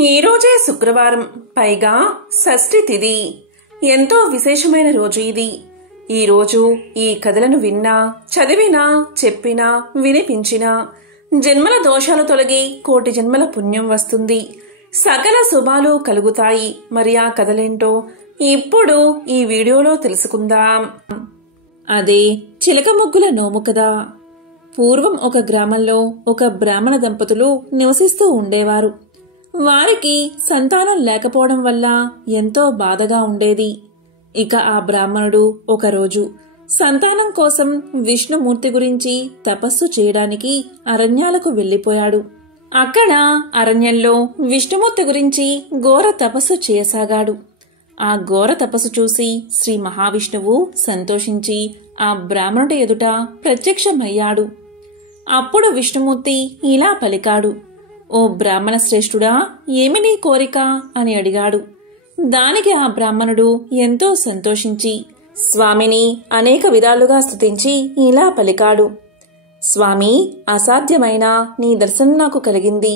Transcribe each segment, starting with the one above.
ఈరోజే శుక్రవారం, పైగా షష్ఠి తిథి. ఎంతో విశేషమైన రోజు ఇది. ఈరోజు ఈ కథలను విన్నా, చదివినా, చెప్పినా, వినిపించినా జన్మల దోషాలు తొలగి కోటి జన్మల పుణ్యం వస్తుంది. సకల శుభాలు కలుగుతాయి. మరి ఆ కథలేంటో ఇప్పుడు ఈ వీడియోలో తెలుసుకుందాం. అదే చిలక ముగ్గుల నోము కదా. పూర్వం ఒక గ్రామంలో ఒక బ్రాహ్మణ దంపతులు నివసిస్తూ ఉండేవారు. వారికి సంతానం లేకపోవడం వల్ల ఎంతో బాధగా ఉండేది. ఇక ఆ బ్రాహ్మణుడు ఒకరోజు సంతానం కోసం విష్ణుమూర్తి గురించి తపస్సు చేయడానికి అరణ్యాలకు వెళ్లిపోయాడు. అక్కడ అరణ్యంలో విష్ణుమూర్తి గురించి ఘోర తపస్సు చేయసాగాడు. ఆ ఘోర తపస్సు చూసి శ్రీ మహావిష్ణువు సంతోషించి ఆ బ్రాహ్మణుడి ఎదుట ప్రత్యక్షమయ్యాడు. అప్పుడు విష్ణుమూర్తి ఇలా పలికాడు, ఓ బ్రాహ్మణ శ్రేష్ఠుడా, ఏమి నీ కోరిక అని అడిగాడు. దానికి ఆ బ్రాహ్మణుడు ఎంతో సంతోషించి స్వామిని అనేక విధాలుగా స్తుతించి ఇలా పలికాడు, స్వామి, అసాధ్యమైన నీ దర్శనం నాకు కలిగింది.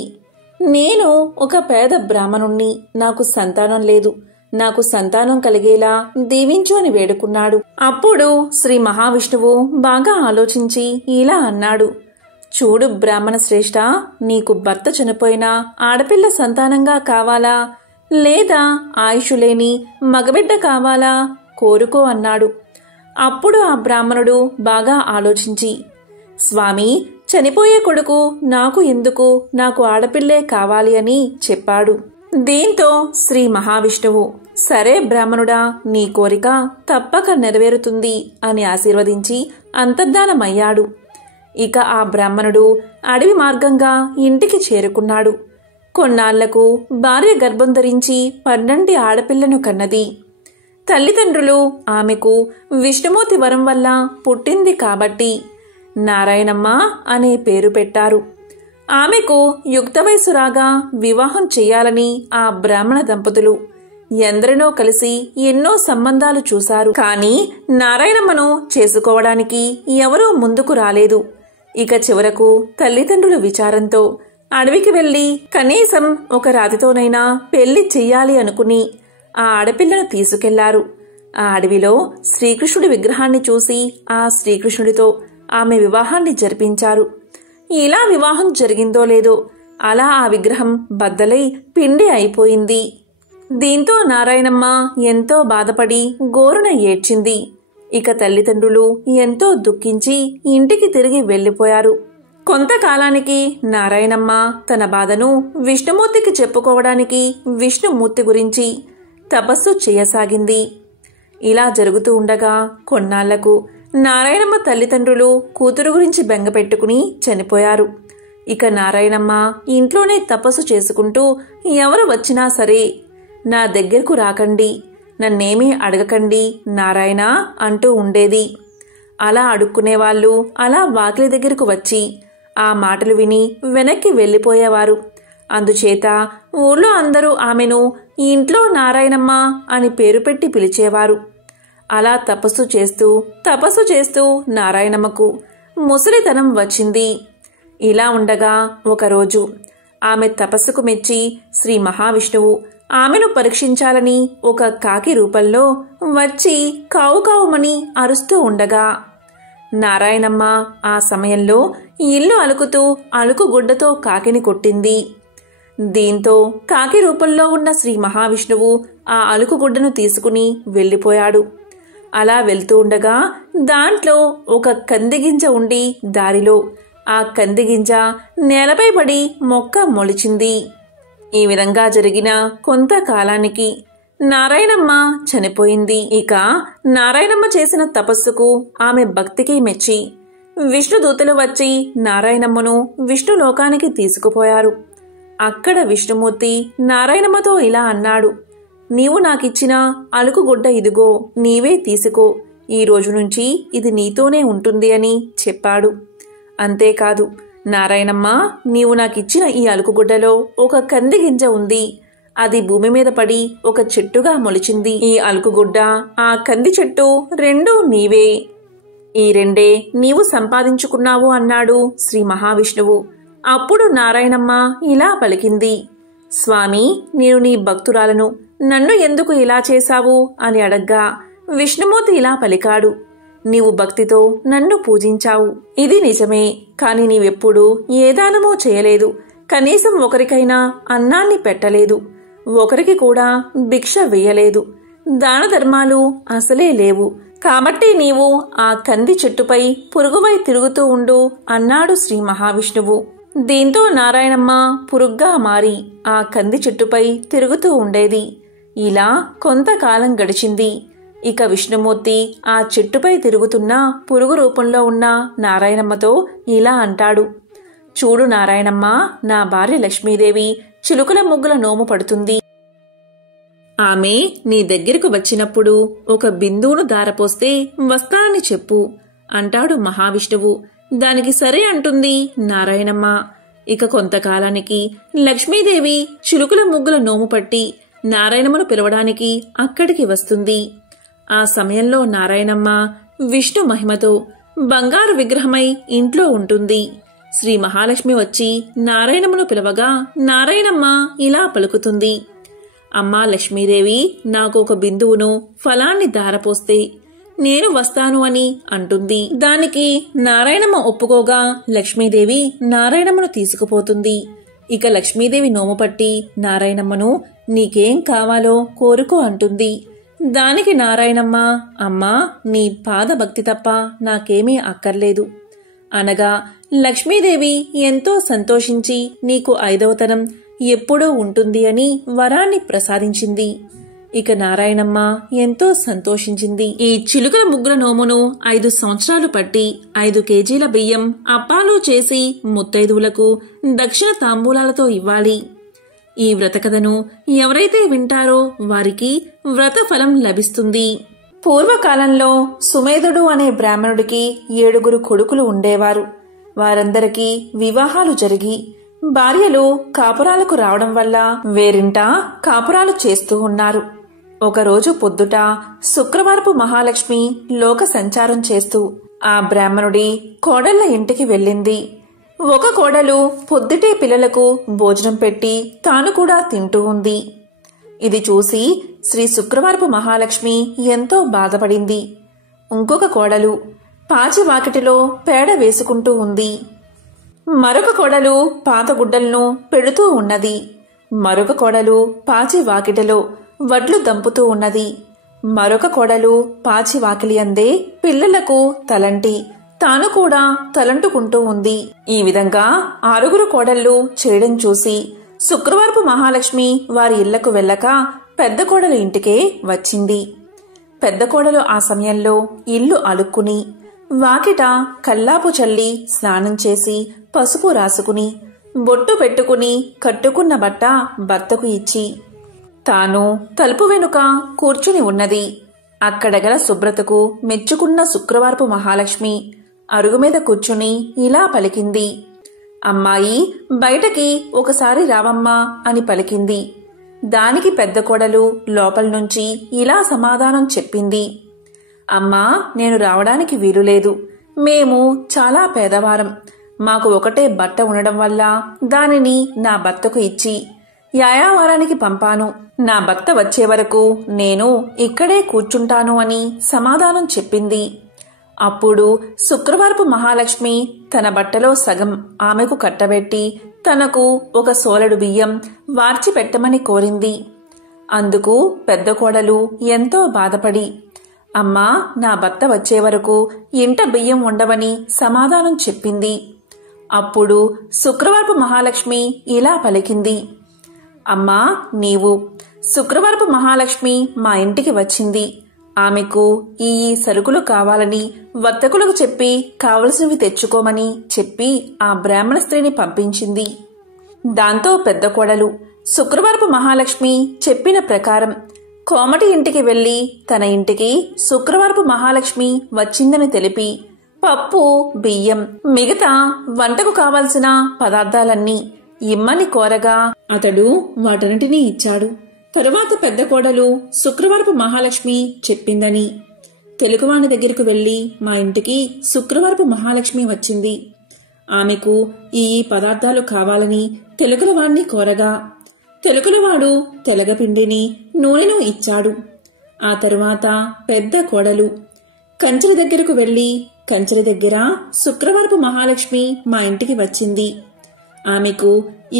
నేను ఒక పేద బ్రాహ్మణుణ్ణి, నాకు సంతానం లేదు, నాకు సంతానం కలిగేలా దీవించు అని వేడుకున్నాడు. అప్పుడు శ్రీ మహావిష్ణువు బాగా ఆలోచించి ఇలా అన్నాడు, చూడు బ్రాహ్మణ శ్రేష్ఠ, నీకు భర్త చనిపోయినా ఆడపిల్ల సంతానంగా కావాలా, లేదా ఆయుషు లేని మగబిడ్డ కావాలా, కోరుకో అన్నాడు. అప్పుడు ఆ బ్రాహ్మణుడు బాగా ఆలోచించి, స్వామి, చనిపోయే కొడుకు నాకు ఎందుకు, నాకు ఆడపిల్లే కావాలి అని చెప్పాడు. దీంతో శ్రీ మహావిష్ణువు, సరే బ్రాహ్మణుడా, నీ కోరిక తప్పక నెరవేరుతుంది అని ఆశీర్వదించి అంతర్ధానమయ్యాడు. ఇక ఆ బ్రాహ్మణుడు అడవి మార్గంగా ఇంటికి చేరుకున్నాడు. కొన్నాళ్లకు భార్య గర్భం ధరించి 12 ఆడపిల్లను కన్నది. తల్లిదండ్రులు ఆమెకు విష్ణుమూర్తి వరం వల్ల పుట్టింది కాబట్టి నారాయణమ్మ అనే పేరు పెట్టారు. ఆమెకు యుక్త వయసు రాగా వివాహం చెయ్యాలని ఆ బ్రాహ్మణ దంపతులు ఎందరినో కలిసి ఎన్నో సంబంధాలు చూశారు. కానీ నారాయణమ్మను చేసుకోవడానికి ఎవరూ ముందుకు రాలేదు. ఇక చివరకు తల్లిదండ్రుల విచారంతో అడవికి వెళ్లి కనీసం ఒక రాతితోనైనా పెళ్లి చెయ్యాలి అనుకుని ఆ ఆడపిల్లను తీసుకెళ్లారు. ఆ అడవిలో శ్రీకృష్ణుడి విగ్రహాన్ని చూసి ఆ శ్రీకృష్ణుడితో ఆమె వివాహాన్ని జరిపించారు. ఇలా వివాహం జరిగిందో లేదో అలా ఆ విగ్రహం బద్దలై పిండి అయిపోయింది. దీంతో నారాయణమ్మ ఎంతో బాధపడి గోరున ఏడ్చింది. ఇక తల్లిదండ్రులు ఎంతో దుఃఖించి ఇంటికి తిరిగి వెళ్లిపోయారు. కొంతకాలానికి నారాయణమ్మ తన బాధను విష్ణుమూర్తికి చెప్పుకోవడానికి విష్ణుమూర్తి గురించి తపస్సు చేయసాగింది. ఇలా జరుగుతూ ఉండగా కొన్నాళ్లకు నారాయణమ్మ తల్లిదండ్రులు కూతురు గురించి బెంగపెట్టుకుని చనిపోయారు. ఇక నారాయణమ్మ ఇంట్లోనే తపస్సు చేసుకుంటూ ఎవరు వచ్చినా సరే నా దగ్గరకు రాకండి, నన్నేమీ అడగకండి నారాయణ అంటూ ఉండేది. అలా అడుక్కునేవాళ్లు అలా వాకిలి దగ్గరకు వచ్చి ఆ మాటలు విని వెనక్కి వెళ్లిపోయేవారు. అందుచేత ఊళ్ళో అందరూ ఆమెను ఇంట్లో నారాయణమ్మ అని పేరు పెట్టి పిలిచేవారు. అలా తపస్సు చేస్తూ నారాయణమ్మకు ముసలితనం వచ్చింది. ఇలా ఉండగా ఒకరోజు ఆమె తపస్సుకు మెచ్చి శ్రీ మహావిష్ణువు ఆమెను పరీక్షించాలని ఒక కాకి రూపంలో వచ్చి కావుకావుమని అరుస్తూ ఉండగా నారాయణమ్మ ఆ సమయంలో ఇల్లు అలుకుతూ అలుకుగుడ్డతో కాకిని కొట్టింది. దీంతో కాకి రూపంలో ఉన్న శ్రీ మహావిష్ణువు ఆ అలుకుగుడ్డను తీసుకుని వెళ్లిపోయాడు. అలా వెళ్తూ ఉండగా దాంట్లో ఒక కందిగింజ ఉండి దారిలో ఆ కందిగింజ నేలపై పడి మొక్క మొలిచింది. ఈ విధంగా జరిగిన కొంతకాలానికి నారాయణమ్మ చనిపోయింది. ఇక నారాయణమ్మ చేసిన తపస్సుకు ఆమె భక్తికి మెచ్చి విష్ణుదూతలు వచ్చి నారాయణమ్మను విష్ణులోకానికి తీసుకుపోయారు. అక్కడ విష్ణుమూర్తి నారాయణమ్మతో ఇలా అన్నాడు, నీవు నాకిచ్చిన అలుకుగుడ్డ ఇదిగో, నీవే తీసుకో, ఈ రోజు నుంచి ఇది నీతోనే ఉంటుంది అని చెప్పాడు. అంతేకాదు, నారాయణమ్మ, నీవు నాకిచ్చిన ఈ అలుకుగుడ్డలో ఒక కందిగింజ ఉంది, అది భూమి మీద పడి ఒక చెట్టుగా మొలిచింది. ఈ అలుకుగుడ్డ ఆ కంది చెట్టు రెండూ నీవే, ఈ రెండే నీవు సంపాదించుకున్నావు అన్నాడు శ్రీ మహావిష్ణువు. అప్పుడు నారాయణమ్మ ఇలా పలికింది, స్వామి, నేను నీ భక్తురాలను, నన్ను ఎందుకు ఇలా చేశావు అని అడగ్గా విష్ణుమూర్తి ఇలా పలికాడు. నీవు భక్తితో నన్ను పూజించావు, ఇది నిజమే. కాని నీవెప్పుడూ ఏ దానమూ చేయలేదు. కనీసం ఒకరికైనా అన్నాన్ని పెట్టలేదు. ఒకరికి కూడా భిక్ష వేయలేదు. దాన ధర్మాలు అసలే లేవు. కాబట్టి నీవు ఆ కంది చెట్టుపై పురుగువై తిరుగుతూ ఉండు అన్నాడు శ్రీ మహావిష్ణువు. దీంతో నారాయణమ్మ పురుగ్గా మారి ఆ కంది చెట్టుపై తిరుగుతూ ఉండేది. ఇలా కొంతకాలం గడిచింది. ఇక విష్ణుమూర్తి ఆ చెట్టుపై తిరుగుతున్న పురుగు రూపంలో ఉన్న నారాయణమ్మతో ఇలా అంటాడు. చూడు నారాయణమ్మ, నా భార్య లక్ష్మీదేవి చిలుకల ముగ్గుల నోము పడుతుంది. ఆమె నీ దగ్గరకు వచ్చినప్పుడు ఒక బిందువును దారపోస్తే వస్తానని చెప్పు అంటాడు మహావిష్ణువు. దానికి సరే అంటుంది నారాయణమ్మ. ఇక కొంతకాలానికి లక్ష్మీదేవి చిలుకల ముగ్గుల నోము పట్టి నారాయణమ్మను పిలవడానికి అక్కడికి వస్తుంది. ఆ సమయంలో నారాయణమ్మ విష్ణు మహిమతో బంగారు విగ్రహమై ఇంట్లో ఉంటుంది. శ్రీ మహాలక్ష్మి వచ్చి నారాయణమ్మను పిలవగా నారాయణమ్మ ఇలా పలుకుతుంది. అమ్మా లక్ష్మీదేవి, నాకు ఒక బిందువును ఫలాన్ని దారపోస్తే నేను వస్తాను అని అంటుంది. దానికి నారాయణమ్మ ఒప్పుకోగా లక్ష్మీదేవి నారాయణమ్మను తీసుకుపోతుంది. ఇక లక్ష్మీదేవి నోము పట్టి నారాయణమ్మను నీకేం కావాలో కోరుకో అంటుంది. దానికి నారాయణమ్మ, అమ్మా, నీ పాదభక్తి తప్ప నాకేమీ అక్కర్లేదు అనగా లక్ష్మీదేవి ఎంతో సంతోషించి నీకు 5వ తరం ఎప్పుడూ ఉంటుంది అని వరాన్ని ప్రసాదించింది. ఇక నారాయణమ్మ ఎంతో సంతోషించింది. ఈ చిలుకల ముగ్గుల నోమును 5 సంవత్సరాలు పట్టి 5 కేజీల బియ్యం అప్పాలు చేసి ముత్తైదువులకు దక్షిణ తాంబూలాలతో ఇవ్వాలి. ఈ వ్రతకథను ఎవరైతే వింటారో వారికి వ్రత ఫలం లభిస్తుంది. పూర్వకాలంలో సుమేధుడు అనే బ్రాహ్మణుడికి 7 కొడుకులు ఉండేవారు. వారందరికీ వివాహాలు జరిగి భార్యలు కాపురాలకు రావడం వల్ల వేరింట కాపురాలు చేస్తూ ఉన్నారు. ఒకరోజు పొద్దుట శుక్రవారపు మహాలక్ష్మి లోక సంచారం చేస్తూ ఆ బ్రాహ్మణుడి కోడళ్ల ఇంటికి వెళ్ళింది. ఒక కోడలు పొద్దుటే పిల్లలకు భోజనం పెట్టి తాను కూడా తింటూ ఉంది. ఇది చూసి శ్రీ శుక్రవారపు మహాలక్ష్మి ఎంతో బాధపడింది. ఇంకొక కోడలు పాచి వాకిటిలో పేడ వేసుకుంటూ ఉంది. మరొక కోడలు పాత గుడ్డలను పెడుతూ ఉన్నది. మరొక కోడలు పాచి వాకిటిలో వడ్లు దంపుతూ ఉన్నది. మరొక కోడలు పాచి వాకిలి అందే పిల్లలకు తలంటి తాను కూడా తలంటుకుంటూ ఉంది. ఈ విధంగా 6 కోడళ్లు చేయడం చూసి శుక్రవారపు మహాలక్ష్మి వారి ఇళ్లకు వెళ్ళక పెద్ద కోడలు ఇంటికే వచ్చింది. పెద్ద కోడలు ఆ సమయంలో ఇల్లు అలుక్కుని వాకిట కల్లాపు చల్లి స్నానం చేసి పసుపు రాసుకుని బొట్టు పెట్టుకుని కట్టుకున్న బట్ట భర్తకు ఇచ్చి తాను తలుపు వెనుక కూర్చుని ఉన్నది. అక్కడగల శుభ్రతకు మెచ్చుకున్న శుక్రవారపు మహాలక్ష్మి అరుగు మీద కూర్చుని ఇలా పలికింది. అమ్మాయి, బయటకి ఒకసారి రావమ్మా అని పలికింది. దానికి పెద్ద కోడలు లోపల నుంచి ఇలా సమాధానం చెప్పింది. అమ్మా, నేను రావడానికి వీలులేదు. మేము చాలా పేదవారం. మాకు ఒకటే బట్ట ఉండడం వల్ల దానిని నా భర్తకు ఇచ్చి యాయావారానికి పంపాను. నా భర్త వచ్చే వరకు నేను ఇక్కడే కూర్చుంటాను అని సమాధానం చెప్పింది. అప్పుడు శుక్రవారపు మహాలక్ష్మి తన బట్టలో సగం ఆమెకు కట్టబెట్టి తనకు ఒక సోలెడు బియ్యం వార్చి పెట్టమని కోరింది. అందుకు పెద్ద కోడలు ఎంతో బాధపడి, అమ్మా, నా భర్త వచ్చే వరకు ఇంట బియ్యం ఉండవని సమాధానం చెప్పింది. అప్పుడు శుక్రవారపు మహాలక్ష్మి ఇలా పలికింది. అమ్మా, నీవు శుక్రవారపు మహాలక్ష్మి మా ఇంటికి వచ్చింది. ఆమెకు ఈ సరుకులు కావాలని వర్తకులకు చెప్పి కావలసినవి తెచ్చుకోమని చెప్పి ఆ బ్రాహ్మణ స్త్రీని పంపించింది. దాంతో పెద్ద కోడలు శుక్రవారపు మహాలక్ష్మి చెప్పిన ప్రకారం కోమటి ఇంటికి వెళ్లి తన ఇంటికి శుక్రవారపు మహాలక్ష్మి వచ్చిందని తెలిపి పప్పు, బియ్యం, మిగతా వంటకు కావలసిన పదార్థాలన్నీ ఇమ్మని కోరగా అతడు వాటన్నిటినీ ఇచ్చాడు. తరువాత పెద్ద కోడలు శుక్రవారపు మహాలక్ష్మి చెప్పిందని తెలుగువాని దగ్గరకు వెళ్లి మా ఇంటికి శుక్రవారపు మహాలక్ష్మి వచ్చింది, ఆమెకు ఈ పదార్థాలు కావాలని తెలుగులవాణ్ణి కోరగా తెలుకులవాడు తెలగపిండిని నూనెను ఇచ్చాడు. ఆ తరువాత పెద్ద కోడలు కంచెల దగ్గరకు వెళ్లి, కంచెల దగ్గర శుక్రవారపు మహాలక్ష్మి మా ఇంటికి వచ్చింది, ఆమెకు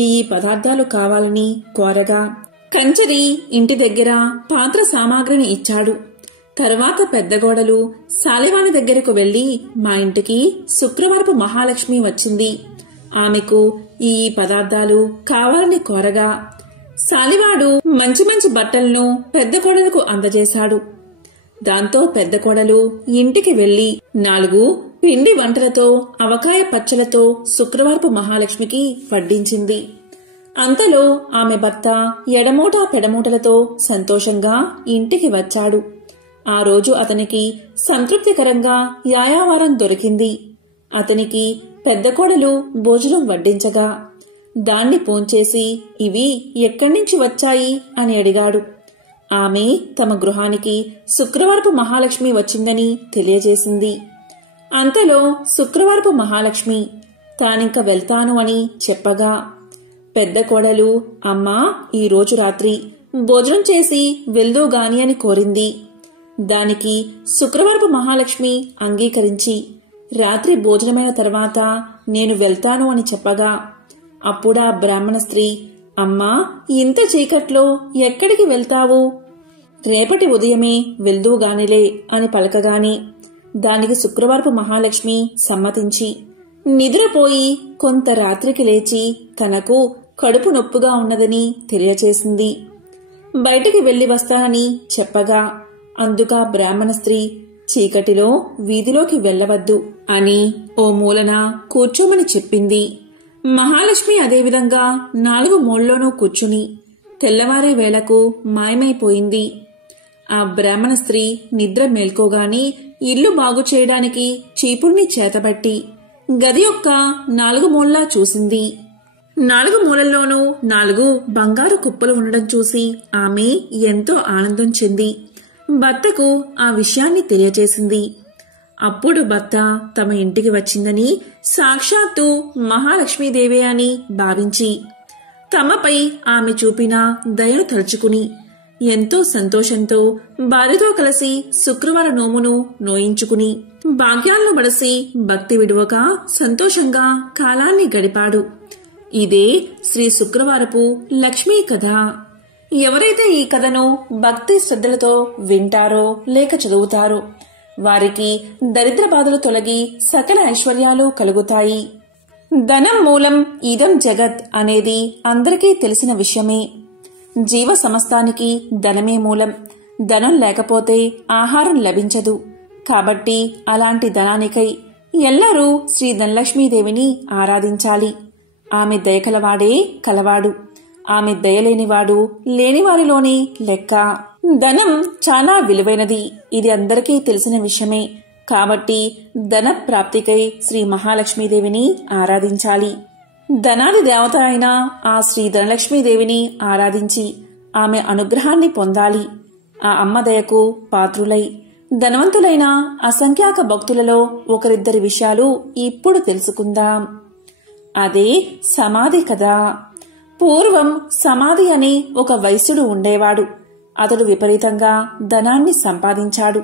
ఈ పదార్థాలు కావాలని కోరగా కంచెరి ఇంటి దగ్గర పాత్ర సామాగ్రిని ఇచ్చాడు. తర్వాత పెద్దగోడలు సాలివాని దగ్గరకు వెళ్లి, మా ఇంటికి శుక్రవారపు మహాలక్ష్మి వచ్చింది, ఆమెకు ఈ పదార్థాలు కావాలని కోరగా సాలివాడు మంచి మంచి బట్టలను పెద్ద కోడలకు అందజేశాడు. దాంతో పెద్ద కోడలు ఇంటికి వెళ్లి 4 పిండి వంటలతో అవకాయ పచ్చలతో శుక్రవారపు మహాలక్ష్మికి వడ్డించింది. అంతలో ఆమె భర్త ఎడమూట పెడమూటలతో సంతోషంగా ఇంటికి వచ్చాడు. ఆ రోజు అతనికి సంతృప్తికరంగా యాయావారం దొరికింది. అతనికి పెద్ద కోడలు భోజనం వడ్డించగా దాన్ని పోంచేసి ఇవి ఎక్కడ్నుంచి వచ్చాయి అని అడిగాడు. ఆమె తమ గృహానికి శుక్రవారపు మహాలక్ష్మి వచ్చిందని తెలియజేసింది. అంతలో శుక్రవారపు మహాలక్ష్మి తానింక వెళ్తాను అని చెప్పగా పెద్ద కోడలు, అమ్మా ఈరోజు రాత్రి భోజనం చేసి వెళ్దూగాని అని కోరింది. దానికి శుక్రవారపు మహాలక్ష్మి అంగీకరించి రాత్రి భోజనమైన తర్వాత నేను వెళ్తాను అని చెప్పగా అప్పుడా బ్రాహ్మణ స్త్రీ, అమ్మా ఇంత చీకట్లో ఎక్కడికి వెళ్తావు, రేపటి ఉదయమే వెళ్దూగానిలే అని పలకగానే దానికి శుక్రవారపు మహాలక్ష్మి సమ్మతించి నిద్రపోయి కొంత రాత్రికి లేచి తనకు కడుపు నొప్పుగా ఉన్నదని తెలియచేసింది. బయటికి వెళ్లి వస్తానని చెప్పగా అందుక బ్రాహ్మణ స్త్రీ చీకటిలో వీధిలోకి వెళ్లవద్దు అని ఓ మూలన కూర్చోమని చెప్పింది. మహాలక్ష్మి అదేవిధంగా 4 మూలలోనూ కూర్చుని తెల్లవారే వేళకు మాయమైపోయింది. ఆ బ్రాహ్మణ స్త్రీ నిద్ర మేల్కోగాని ఇల్లు బాగు చేయడానికి చీపుర్ని చేతబట్టి గది యొక్క 4 మూలలా చూసింది. 4 మూలల్లోనూ 4 బంగారు కుప్పలు ఉండడం చూసి ఆమె ఎంతో ఆనందం చెంది భర్తకు ఆ విషయాన్ని తెలియజేసింది. అప్పుడు భర్త తమ ఇంటికి వచ్చిందని సాక్షాత్తు మహాలక్ష్మీదేవి అని భావించి తమపై ఆమె చూపిన దయను తలుచుకుని ఎంతో సంతోషంతో భార్యతో కలిసి శుక్రవార నోమును నోయించుకుని భాగ్యాలను బడసి భక్తి విడువక సంతోషంగా కాలాన్ని గడిపాడు. ఇదే శ్రీ శుక్రవారపు లక్ష్మీ కథ. ఎవరైతే ఈ కథను భక్తి శ్రద్ధలతో వింటారో లేక చదువుతారో వారికి దరిద్ర బాధలు తొలగి సకల ఐశ్వర్యాలు కలుగుతాయి. ధనం మూలం ఇదం జగత్ అనేది అందరికీ తెలిసిన విషయమే. జీవ సమస్తానికి ధనమే మూలం. ధనం లేకపోతే ఆహారం లభించదు. కాబట్టి అలాంటి ధనానికై ఎల్లరూ శ్రీ ధనలక్ష్మీదేవిని ఆరాధించాలి. ఆమె దయకలవాడే కలవాడు. ఆమె దయలేనివాడు లేనివారిలోని లెక్క. ధనం చాలా విలువైనది. ఇది అందరికీ తెలిసిన విషయమే. కాబట్టి ధన ప్రాప్తికై శ్రీ మహాలక్ష్మీదేవిని ఆరాధించాలి. ధనాది దేవత అయిన ఆ శ్రీ ధనలక్ష్మీదేవిని ఆరాధించి ఆమె అనుగ్రహాన్ని పొందాలి. ఆ అమ్మ దయకు పాత్రులై ధనవంతులైన అసంఖ్యాక భక్తులలో ఒకరిద్దరి విషయాలు ఇప్పుడు తెలుసుకుందాం. అదే సమాధి కథ. పూర్వం సమాధి అనే ఒక వైశ్యుడు ఉండేవాడు. అతడు విపరీతంగా ధనాన్ని సంపాదించాడు.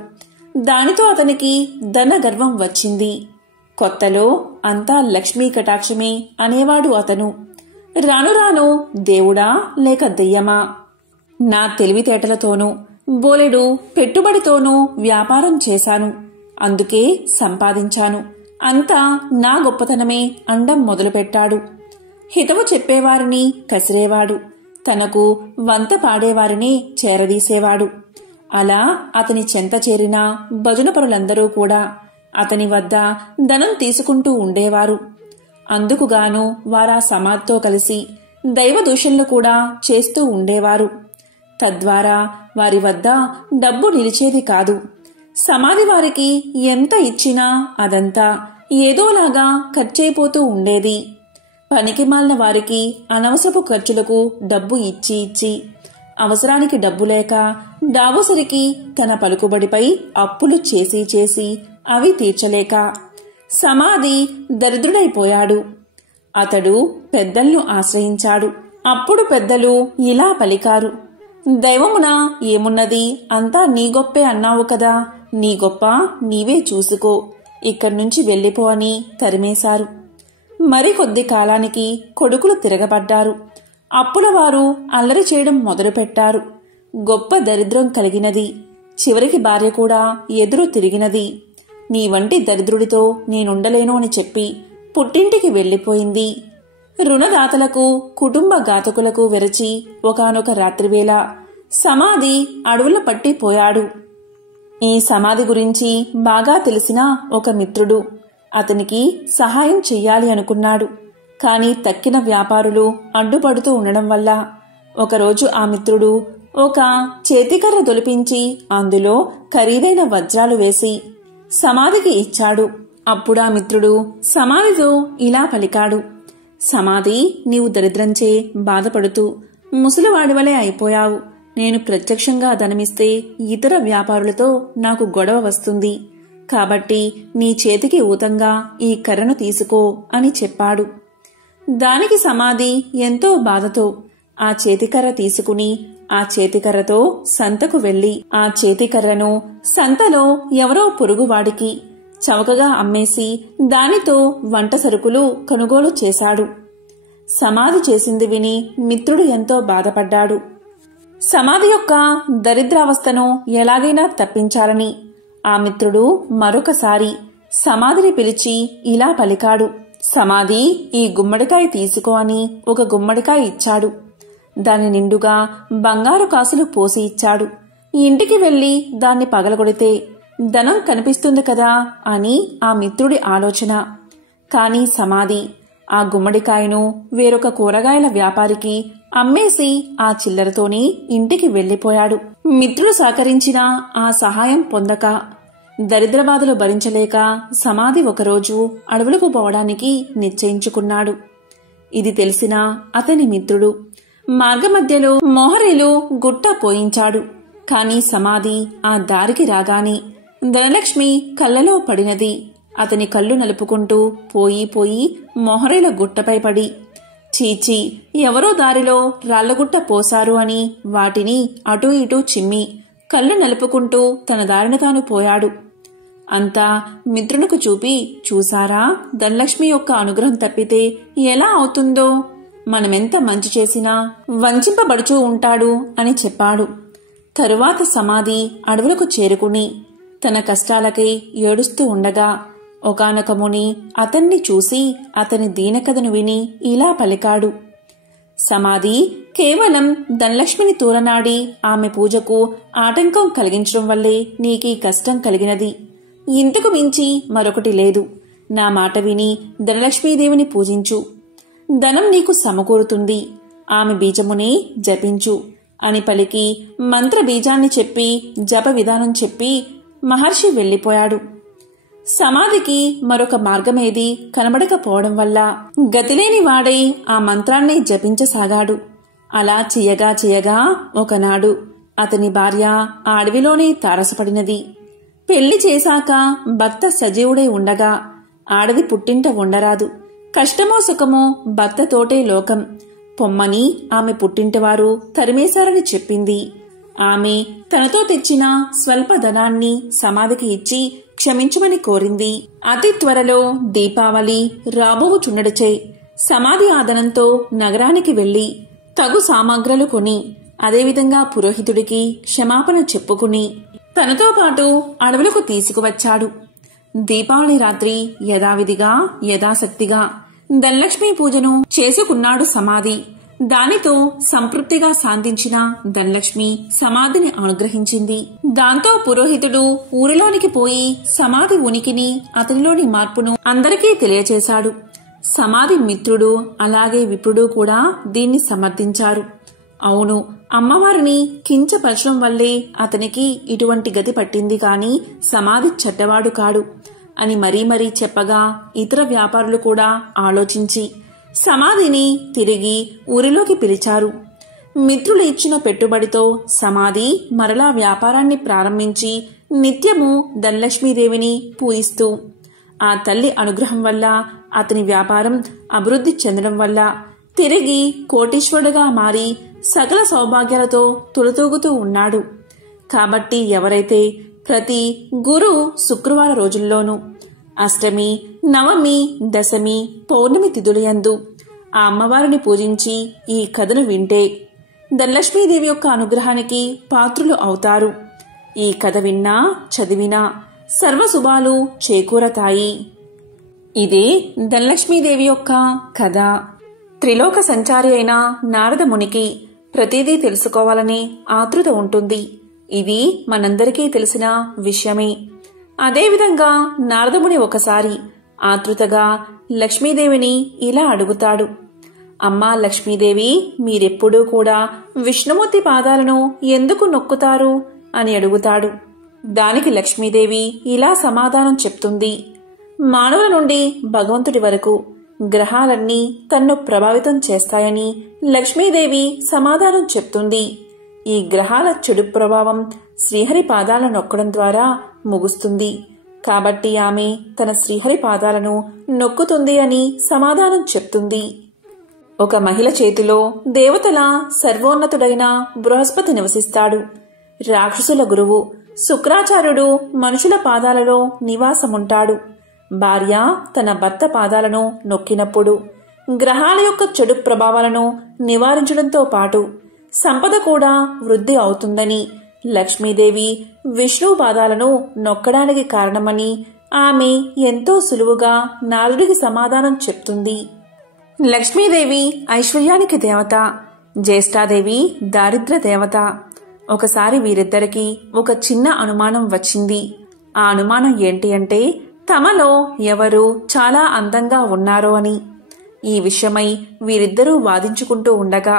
దానితో అతనికి ధన గర్వం వచ్చింది. కొత్తలో అంతా లక్ష్మీ కటాక్షమే అనేవాడు అతను. రాను రాను దేవుడా లేక దెయ్యమా, నా తెలివితేటలతోనూ బోలెడు పెట్టుబడితోనూ వ్యాపారం చేశాను, అందుకే సంపాదించాను, అంతా నా గొప్పతనమే అండం మొదలుపెట్టాడు. హితవు చెప్పేవారిని కసిరేవాడు. తనకు వంత పాడేవారిని చేరదీసేవాడు. అలా అతని చెంత చేరిన భజన పరులందరూ కూడా అతని వద్ద ధనం తీసుకుంటూ ఉండేవారు. అందుకుగాను వారా సమాధితో కలిసి దైవ దూషణలు కూడా చేస్తూ ఉండేవారు. తద్వారా వారి వద్ద డబ్బు నిలిచేది కాదు. సమాధి వారికి ఎంత ఇచ్చినా అదంతా ఏదోలాగా ఖర్చయిపోతూ ఉండేది. పనికిమాలిన వారికి అనవసరపు ఖర్చులకు డబ్బు ఇచ్చి ఇచ్చి అవసరానికి డబ్బు లేక డాబోసరికి తన పలుకుబడిపై అప్పులు చేసి చేసి అవి తీర్చలేక సమాధి దరిద్రుడైపోయాడు. అతడు పెద్దలను ఆశ్రయించాడు. అప్పుడు పెద్దలు ఇలా పలికారు, దైవమున ఏమున్నది, అంతా నీ గొప్పే అన్నావు కదా, నీ గొప్ప నీవే చూసుకో, ఇక్కడ్నుంచి వెళ్ళిపో అని తరిమేశారు. మరికొద్ది కాలానికి కొడుకులు తిరగబడ్డారు. అప్పులవారు అల్లరి చేయడం మొదలుపెట్టారు. గొప్ప దరిద్రం కలిగినది. చివరికి భార్య కూడా ఎదురు తిరిగినది. నీ వంటి దరిద్రుడితో నేనుండలేను అని చెప్పి పుట్టింటికి వెళ్ళిపోయింది. రుణదాతలకు కుటుంబ ఘాతకులకు వెరచి ఒకానొక రాత్రివేళ సమాధి అడవుల పట్టిపోయాడు. ఈ సమాధి గురించి బాగా తెలిసిన ఒక మిత్రుడు అతనికి సహాయం చెయ్యాలి అనుకున్నాడు. కాని తక్కిన వ్యాపారులు అడ్డుపడుతూ ఉండడం వల్ల ఒకరోజు ఆ మిత్రుడు ఒక చేతికర్ర దొలిపించి అందులో ఖరీదైన వజ్రాలు వేసి సమాధికి ఇచ్చాడు. అప్పుడా మిత్రుడు సమాధితో ఇలా పలికాడు, సమాధి, నీవు దరిద్రంచే బాధపడుతూ ముసలివాడివలే అయిపోయావు. నేను ప్రత్యక్షంగా ధనమిస్తే ఇతర వ్యాపారులతో నాకు గొడవ వస్తుంది. కాబట్టి నీ చేతికి ఊతంగా ఈ కర్రను తీసుకో అని చెప్పాడు. దానికి సమాధి ఎంతో బాధతో ఆ చేతికర్ర తీసుకుని ఆ చేతికర్రతో సంతకు వెళ్లి ఆ చేతికర్రను సంతలో ఎవరో పొరుగువాడికి చవకగా అమ్మేసి దానితో వంట సరుకులు కొనుగోలు చేశాడు. సమాధి చేసింది విని మిత్రుడు ఎంతో బాధపడ్డాడు. సమాధి యొక్క దరిద్రావస్థను ఎలాగైనా తప్పించాలని ఆ మిత్రుడు మరొకసారి సమాధిని పిలిచి ఇలా పలికాడు, సమాధి, ఈ గుమ్మడికాయ తీసుకో అని ఒక గుమ్మడికాయ ఇచ్చాడు. దాని నిండుగా బంగారు కాసులు పోసి ఇచ్చాడు. ఇంటికి వెళ్లి దాన్ని పగలగొడితే ధనం కనిపిస్తుంది కదా అని ఆ మిత్రుడి ఆలోచన. కాని సమాధి ఆ గుమ్మడికాయను వేరొక కూరగాయల వ్యాపారికి అమ్మేసి ఆ చిల్లరతోని ఇంటికి వెళ్లిపోయాడు. మిత్రుడు సహకరించిన ఆ సహాయం పొందక దరిద్రబాధలు భరించలేక సమాధి ఒకరోజు అడవులకు పోవడానికి నిశ్చయించుకున్నాడు. ఇది తెలిసిన అతని మిత్రుడు మార్గమధ్యలో మోహరేలు గుట్ట పోయించాడు. కాని సమాధి ఆ దారికి రాగానే ధనలక్ష్మి కళ్ళలో పడినది. అతని కళ్ళు నలుపుకుంటూ పోయి పోయి మోహరేల గుట్టపై పడి, చీచి, ఎవరో దారిలో రాళ్లగుట్ట పోశారు అని వాటిని అటూ ఇటూ చిమ్మి కళ్ళు నలుపుకుంటూ తన దారిన తాను పోయాడు. అంతా మిత్రునికి చూపి, చూసారా, ధనలక్ష్మి యొక్క అనుగ్రహం తప్పితే ఎలా అవుతుందో, మనమెంత మంచి చేసినా వంచింపబడుచూ ఉంటాడు అని చెప్పాడు. తరువాత సమాధి అడవులకు చేరుకుని తన కష్టాలకై ఏడుస్తూ ఉండగా ఒకానొక ముని అతన్ని చూసి అతని దీనకథను విని ఇలా పలికాడు, సమాధి, కేవలం ధనలక్ష్మిని తూలనాడి ఆమె పూజకు ఆటంకం కలిగించడం వల్లే నీకీ కష్టం కలిగినది. ఇంతకు మించి మరొకటి లేదు. నా మాట విని ధనలక్ష్మీదేవిని పూజించు. ధనం నీకు సమకూరుతుంది. ఆమె బీజమునే జపించు అని పలికి మంత్ర బీజాన్ని చెప్పి జప విధానం చెప్పి మహర్షి వెళ్లిపోయాడు. సమాధికి మరొక మార్గమేది కనబడకపోవడం వల్ల గతిలేని వాడై ఆ మంత్రాన్ని జపించసాగాడు. అలా చెయ్యగా చెయ్యగా ఒకనాడు అతని భార్య ఆ అడవిలోనే తారసపడినది. పెళ్లి చేశాక భర్త సజీవుడై ఉండగా ఆడది పుట్టింట ఉండరాదు. కష్టమో సుఖమో భర్తతోటే లోకం. పొమ్మని ఆమె పుట్టింటివారు తరిమేశారని చెప్పింది. ఆమె తనతో తెచ్చిన స్వల్ప ధనాన్ని సమాధికి ఇచ్చి క్షమించమని కోరింది. అతి త్వరలో దీపావళి రాబోవుచుండడిచే సమాధి ఆదనంతో నగరానికి వెళ్లి తగు సామాగ్రలు కొని అదేవిధంగా పురోహితుడికి క్షమాపణ చెప్పుకుని తనతో పాటు అడవులకు తీసుకువచ్చాడు. దీపావళి రాత్రి యథావిధిగా యథాశక్తిగా ధనలక్ష్మీ పూజను చేసుకున్నాడు సమాధి. దానితో సంతృప్తిగా శాంతించిన ధనలక్ష్మి సమాధిని అనుగ్రహించింది. దాంతో పురోహితుడు ఊరిలోనికి పోయి సమాధి ఉనికిని అతనిలోని మార్పును అందరికీ తెలియచేశాడు. సమాధి మిత్రుడు అలాగే విప్రుడు కూడా దీన్ని సమర్థించారు. అవును, అమ్మవారిని కించపరచడం వల్లే అతనికి ఇటువంటి గతి పట్టింది కాని సమాధి చెడ్డవాడు కాడు అని మరీ మరీ చెప్పగా ఇతర వ్యాపారులు కూడా ఆలోచించి సమాధిని తిరిగి ఊరిలోకి పిలిచారు. మిత్రులు ఇచ్చిన పెట్టుబడితో సమాధి మరలా వ్యాపారాన్ని ప్రారంభించి నిత్యము ధనలక్ష్మీదేవిని పూజిస్తూ ఆ తల్లి అనుగ్రహం వల్ల అతని వ్యాపారం అభివృద్ధి చెందడం వల్ల తిరిగి కోటీశ్వరుడుగా మారి సకల సౌభాగ్యాలతో తులతూగుతూ ఉన్నాడు. కాబట్టి ఎవరైతే ప్రతి గురు శుక్రవార రోజుల్లోనూ అష్టమి, నవమి, దశమి, పౌర్ణమి తిథులయందు ఆ అమ్మవారిని పూజించి ఈ కథను వింటే ధనలక్ష్మీదేవి యొక్క అనుగ్రహానికి పాత్రులు అవుతారు. ఈ కథ విన్నా చదివినా సర్వశుభాలు చేకూరతాయి. ఇదే ధనలక్ష్మీదేవి యొక్క కథ. త్రిలోక సంచారి అయిన నారద మునికి ప్రతిదీ తెలుసుకోవాలని ఆతృత ఉంటుంది. ఇది మనందరికీ తెలిసిన విషయమే. అదేవిధంగా నారదముని ఒకసారి ఆతృతగా లక్ష్మీదేవిని ఇలా అడుగుతాడు. అమ్మా లక్ష్మీదేవి, మీరెప్పుడూ కూడా విష్ణుమూర్తి పాదాలను ఎందుకు నొక్కుతారు అని అడుగుతాడు. దానికి లక్ష్మీదేవి ఇలా సమాధానం చెప్తుంది. మానవుల నుండి భగవంతుడి వరకు గ్రహాలన్నీ తన్ను ప్రభావితం చేస్తాయని లక్ష్మీదేవి సమాధానం చెప్తుంది. ఈ గ్రహాల చెడు ప్రభావం శ్రీహరి పాదాలను నొక్కడం ద్వారా ముగుస్తుంది. కాబట్టి ఆమె తన శ్రీహరి పాదాలను నొక్కుతుంది అని సమాధానం చెప్తుంది. ఒక మహిళ చేతిలో దేవతల సర్వోన్నతుడైన బృహస్పతి నివసిస్తాడు. రాక్షసుల గురువు శుక్రాచార్యుడు మనుషుల పాదాలలో నివాసముంటాడు. భార్య తన భర్త పాదాలను నొక్కినప్పుడు గ్రహాల యొక్క చెడు ప్రభావాలను నివారించడంతో పాటు సంపద కూడా వృద్ధి అవుతుందని లక్ష్మీదేవి విష్ణు పాదాలను నొక్కడానికి కారణమని ఆమె ఎంతో సులువుగా నారదుడికి సమాధానం చెప్తుంది. లక్ష్మీదేవి ఐశ్వర్యానికి దేవత, జ్యేష్ఠాదేవి దారిద్ర్య దేవత. ఒకసారి వీరిద్దరికీ ఒక చిన్న అనుమానం వచ్చింది. ఆ అనుమానం ఏంటి అంటే తమలో ఎవరు చాలా అందంగా ఉన్నారో అని. ఈ విషయమై వీరిద్దరూ వాదించుకుంటూ ఉండగా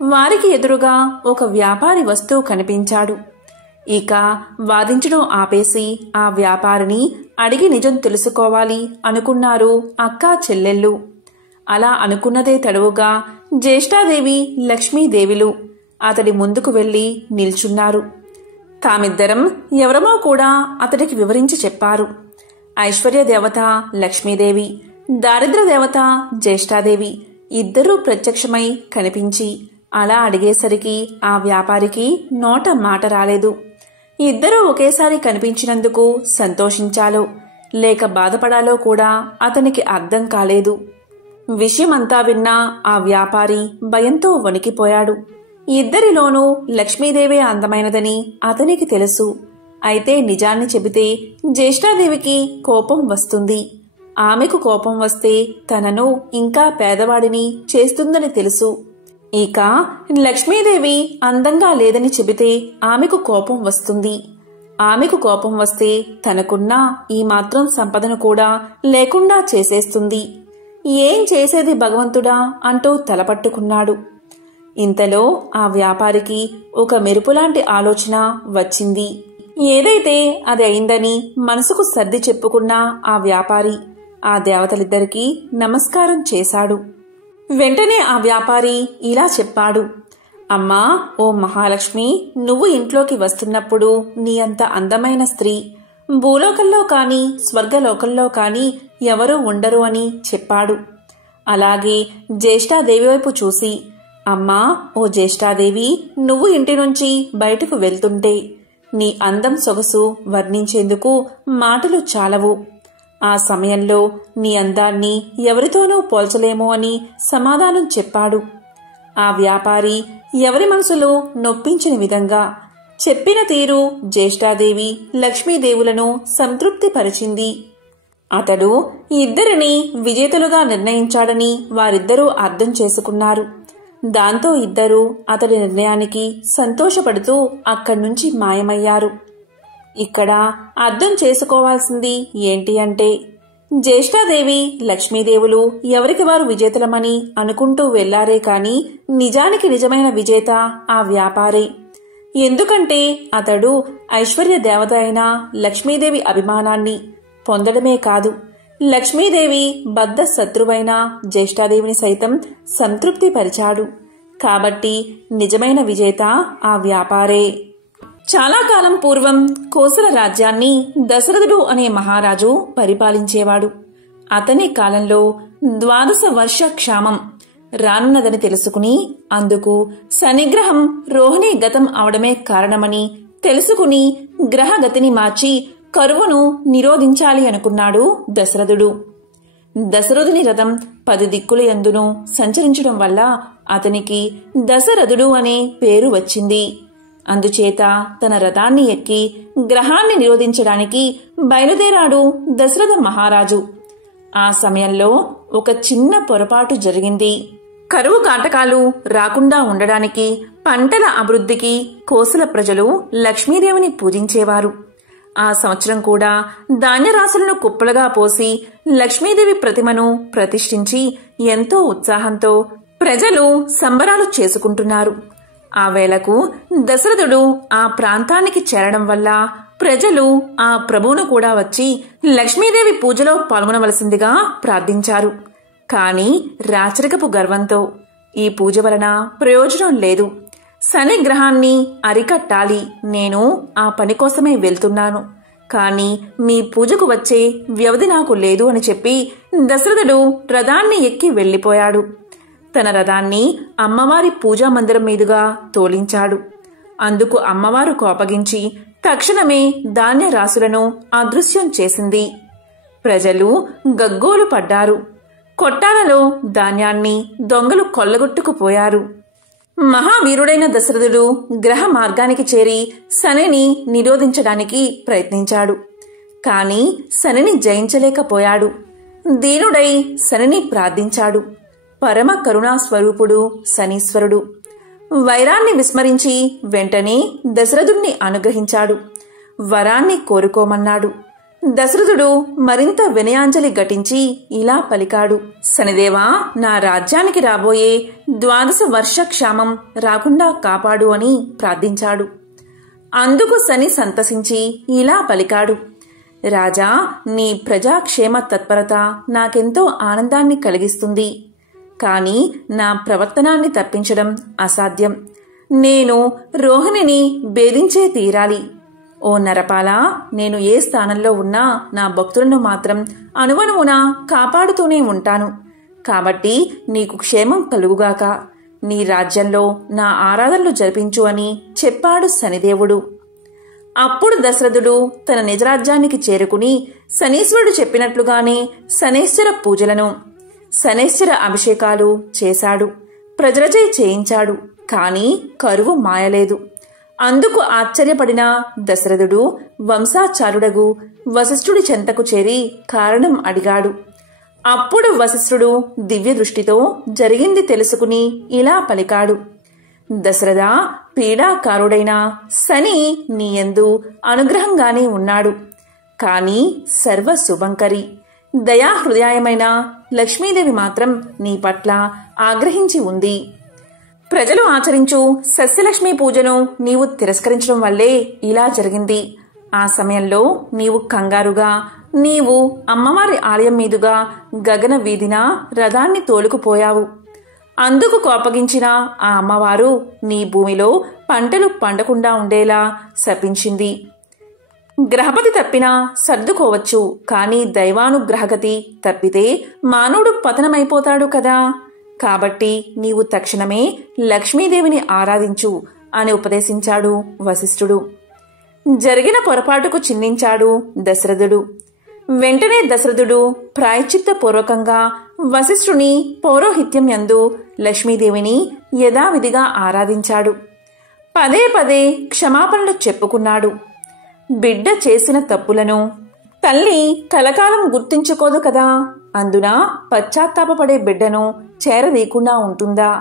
వారికి ఎదురుగా ఒక వ్యాపారి వస్తువు కనిపించాడు. ఇక వాదించడం ఆపేసి ఆ వ్యాపారిని అడిగి నిజం తెలుసుకోవాలి అనుకున్నారు అక్కా చెల్లెళ్ళు. అలా అనుకున్నదే తడువుగా జ్యేష్ఠాదేవి లక్ష్మీదేవిలు అతడి ముందుకు వెళ్లి నిల్చున్నారు. తామిద్దరం ఎవరమో కూడా అతడికి వివరించి చెప్పారు. ఐశ్వర్య దేవత లక్ష్మీదేవి, దారిద్ర దేవత జ్యేష్ఠాదేవి ఇద్దరూ ప్రత్యక్షమై కనిపించి అలా అడిగేసరికి ఆ వ్యాపారికి నోట మాట రాలేదు. ఇద్దరూ ఒకేసారి కనిపించినందుకు సంతోషించాలో లేక బాధపడాలో కూడా అతనికి అర్థం కాలేదు. విషయమంతా విన్నా ఆ వ్యాపారి భయంతో వణికిపోయాడు. ఇద్దరిలోనూ లక్ష్మీదేవే అందమైనదని అతనికి తెలుసు. అయితే నిజాన్ని చెబితే జ్యేష్ఠాదేవికి కోపం వస్తుంది. ఆమెకు కోపం వస్తే తనను ఇంకా పేదవాడిని చేస్తుందని తెలుసు. ఇక లక్ష్మీదేవి అందంగా లేదని చెబితే ఆమెకు కోపం వస్తుంది. ఆమెకు కోపం వస్తే తనకున్న ఈ మాత్రం సంపదను కూడా లేకుండా చేసేస్తుంది. ఏం చేసేది భగవంతుడా అంటూ తలపట్టుకున్నాడు. ఇంతలో ఆ వ్యాపారికి ఒక మెరుపులాంటి ఆలోచన వచ్చింది. ఏదైతే అది అయిందని మనసుకు సర్ది చెప్పుకున్న ఆ వ్యాపారి ఆ దేవతలిద్దరికీ నమస్కారం చేశాడు. వెంటనే ఆ వ్యాపారి ఇలా చెప్పాడు. అమ్మా, ఓ మహాలక్ష్మి, నువ్వు ఇంట్లోకి వస్తున్నప్పుడు నీ అంత అందమైన స్త్రీ భూలోకంలో కాని స్వర్గలోకంలో కాని ఎవరూ ఉండరు అని చెప్పాడు. అలాగే జ్యేష్ఠాదేవి వైపు చూసి, అమ్మా, ఓ జ్యేష్ఠాదేవి, నువ్వు ఇంటి నుంచి బయటకు వెళ్తుంటే నీ అందం సొగసు వర్ణించేందుకు మాటలు చాలవు. ఆ సమయంలో నీ అందాన్ని ఎవరితోనూ పోల్చలేమో అని సమాధానం చెప్పాడు. ఆ వ్యాపారి ఎవరి మనసులో నొప్పించిన విధంగా చెప్పిన తీరు జ్యేష్ఠాదేవి లక్ష్మీదేవులను సంతృప్తిపరిచింది. అతడు ఇద్దరిని విజేతలుగా నిర్ణయించాడని వారిద్దరూ అర్థం చేసుకున్నారు. దాంతో ఇద్దరూ అతడి నిర్ణయానికి సంతోషపడుతూ అక్కడ్నుంచి మాయమయ్యారు. ఇక్కడ అర్థం చేసుకోవాల్సింది ఏంటి అంటే జ్యేష్ఠాదేవి లక్ష్మీదేవులు ఎవరికి వారు విజేతలమని అనుకుంటూ వెళ్లారే కాని నిజానికి నిజమైన విజేత ఆ వ్యాపారే. ఎందుకంటే అతడు ఐశ్వర్య దేవత అయిన లక్ష్మీదేవి అభిమానాన్ని పొందడమే కాదు, లక్ష్మీదేవి బద్ధ శత్రువైన జ్యేష్ఠాదేవిని సైతం సంతృప్తిపరిచాడు. కాబట్టి నిజమైన విజేత ఆ వ్యాపారే. చాలా కాలం పూర్వం కోసల రాజ్యాన్ని దశరథుడు అనే మహారాజు పరిపాలించేవాడు. అతని కాలంలో 12 వర్ష క్షామం రానున్నదని తెలుసుకుని అందుకు శనిగ్రహం రోహిణీ గతం అవడమే కారణమని తెలుసుకుని గ్రహగతిని మార్చి కరువును నిరోధించాలి అనుకున్నాడు దశరథుడు. దశరథుని రథం 10 దిక్కుల యందును సంచరించడం వల్ల అతనికి దశరథుడు అనే పేరు వచ్చింది. అందుచేత తన రథాన్ని ఎక్కి గ్రహాన్ని నిరోధించడానికి బయలుదేరాడు దశరథ మహారాజు. ఆ సమయంలో ఒక చిన్న పొరపాటు జరిగింది. కరువు కాటకాలు రాకుండా ఉండడానికి పంటల అభివృద్ధికి కోసల ప్రజలు లక్ష్మీదేవిని పూజించేవారు. ఆ సంవత్సరం కూడా ధాన్యరాశులను కుప్పలుగా పోసి లక్ష్మీదేవి ప్రతిమను ప్రతిష్ఠించి ఎంతో ఉత్సాహంతో ప్రజలు సంబరాలు చేసుకుంటున్నారు. ఆ వేళకు దశరథుడు ఆ ప్రాంతానికి చేరడం వల్ల ప్రజలు ఆ ప్రభువును కూడా వచ్చి లక్ష్మీదేవి పూజలో పాల్గొనవలసిందిగా ప్రార్థించారు. కాని రాచరికపు గర్వంతో ఈ పూజ వలన ప్రయోజనం లేదు, శని గ్రహాన్ని అరికట్టాలి, నేను ఆ పని కోసమే వెళ్తున్నాను, కాని మీ పూజకు వచ్చే వ్యవధి నాకు లేదు అని చెప్పి దశరథుడు రథాన్ని ఎక్కి వెళ్లిపోయాడు. తన రథాన్ని అమ్మవారి పూజా మందిరం మీదుగా తోలించాడు. అందుకు అమ్మవారు కోపగించి తక్షణమే ధాన్య రాశులను అదృశ్యం చేసింది. ప్రజలు గగ్గోలు పడ్డారు. కొట్టాలలో ధాన్యాన్ని దొంగలు కొల్లగొట్టుకుపోయారు. మహావీరుడైన దశరథుడు గ్రహ మార్గానికి చేరి శనిని నిరోధించడానికి ప్రయత్నించాడు. కాని శనిని జయించలేకపోయాడు. దీనుడై శనిని ప్రార్థించాడు. పరమ కరుణా స్వరూపుడు శనీశ్వరుడు వైరాన్ని విస్మరించి వెంటనే దశరథుణ్ణి అనుగ్రహించాడు. వరాన్ని కోరుకోమన్నాడు. దశరథుడు మరింత వినయాంజలి ఘటించి ఇలా పలికాడు: శనిదేవా, నా రాజ్యానికి రాబోయే 12 వర్ష క్షామం రాకుండా కాపాడు అని ప్రార్థించాడు. అందుకు శని సంతసించి ఇలా పలికాడు: రాజా, నీ ప్రజాక్షేమ తత్పరత నాకెంతో ఆనందాన్ని కలిగిస్తుంది. కాని నా ప్రవర్తనాన్ని తప్పించడం అసాధ్యం. నేను రోహిణిని భేదించే తీరాలి. ఓ నరపాల, నేను ఏ స్థానంలో ఉన్నా నా భక్తులను మాత్రం అణువణువున కాపాడుతూనే ఉంటాను. కాబట్టి నీకు క్షేమం కలుగుగాక. నీ రాజ్యంలో నా ఆరాధనలు జరిపించు అని చెప్పాడు శనిదేవుడు. అప్పుడు దశరథుడు తన నిజరాజ్యానికి చేరుకుని శనీశ్వరుడు చెప్పినట్లుగానే శనేశ్వర పూజలను, శనేశ్వర అభిషేకాలు చేశాడు. ప్రజలచే చేయించాడు. కాని కరువు మాయలేదు. అందుకు ఆశ్చర్యపడిన దశరథుడు వంశాచారుడగు వశిష్ఠుడి చెంతకు చేరి కారణం అడిగాడు. అప్పుడు వశిష్ఠుడు దివ్య దృష్టితో జరిగింది తెలుసుకుని ఇలా పలికాడు: దశరథ, పీడాకారుడైన శని నీయందు అనుగ్రహంగానే ఉన్నాడు. కాని సర్వశుభంకరి దయాహృదయమైన లక్ష్మీదేవి మాత్రం నీ పట్ల ఆగ్రహించి ఉంది. ప్రజలు ఆచరించు సస్యలక్ష్మీ పూజను నీవు తిరస్కరించడం వల్లే ఇలా జరిగింది. ఆ సమయంలో నీవు కంగారుగా నీవు అమ్మవారి ఆలయం మీదుగా గగన వీధిన రథాన్ని తోలుకుపోయావు. అందుకు కోపగించిన ఆ అమ్మవారు నీ భూమిలో పంటలు పండకుండా ఉండేలా శపించింది. గ్రహపతి తప్పినా సర్దుకోవచ్చు, కాని దైవానుగ్రహగతి తప్పితే మానవుడు పతనమైపోతాడు కదా. కాబట్టి నీవు తక్షణమే లక్ష్మీదేవిని ఆరాధించు అని ఉపదేశించాడు వశిష్ఠుడు. జరిగిన పొరపాటుకు చిందించాడు దశరథుడు. వెంటనే దశరథుడు ప్రాయశ్చిత్తపూర్వకంగా వశిష్ఠుని పౌరోహిత్యం యందు లక్ష్మీదేవిని యథావిధిగా ఆరాధించాడు. పదే పదే క్షమాపణలు చెప్పుకున్నాడు. బిడ్డ చేసిన తప్పులను తల్లి కలకాలం గుర్తించుకోదు కదా. అందున పశ్చాత్తాపపడే బిడ్డను చేరదీయకుండా ఉంటుందా?